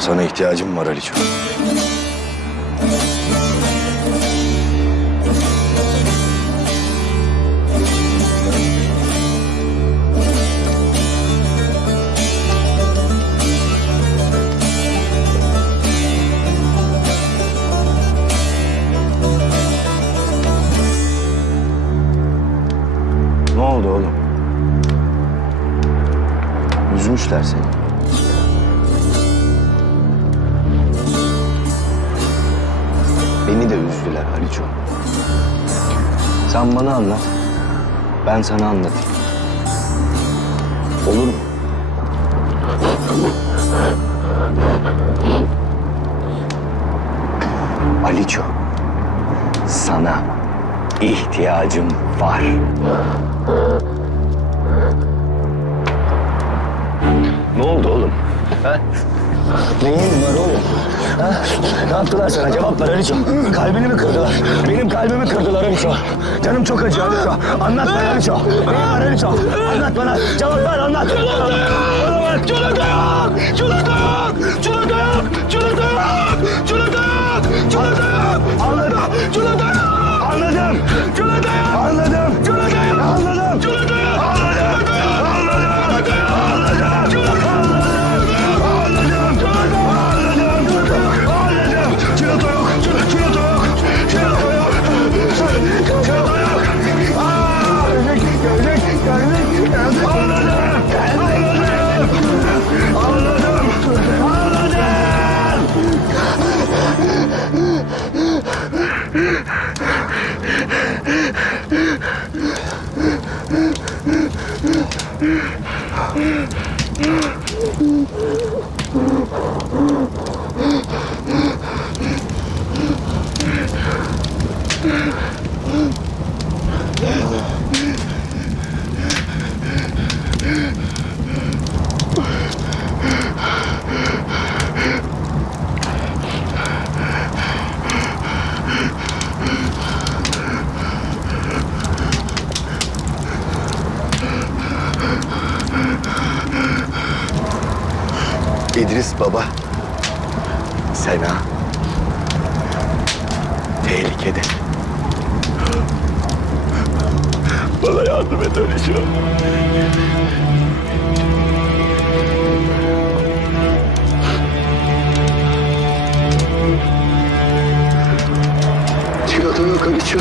Sana ihtiyacım var Aliço. Ne oldu oğlum? Üzmüşler seni. Beni de üzdüler Haliço. Sen bana anlat. Ben sana anlatayım. Olur mu? Aliço. Sana ihtiyacım var. Ne oldu oğlum? Ha? Neyin var oğlum? Ha? Ne yaptılar sana? Cevap ver Aliço. Kalbini mi kırdılar? Benim kalbimi kırdılar Aliço. Canım çok acıyor Aliço. Anlat bana Aliço. Neyin var Aliço? Anlat bana. Cevap ver anlat. Bana bak. Şuna dayak! Şuna dayak! Şuna dayak! Şuna dayak! Şuna dayak! Şuna dayak! Anladım. Şuna dayak! Anladım. Şuna dayak! Grrrr. İdris Baba, Sena tehlikede. Bana yardım et Ölüşüm. Çikolata yok Ölüşüm.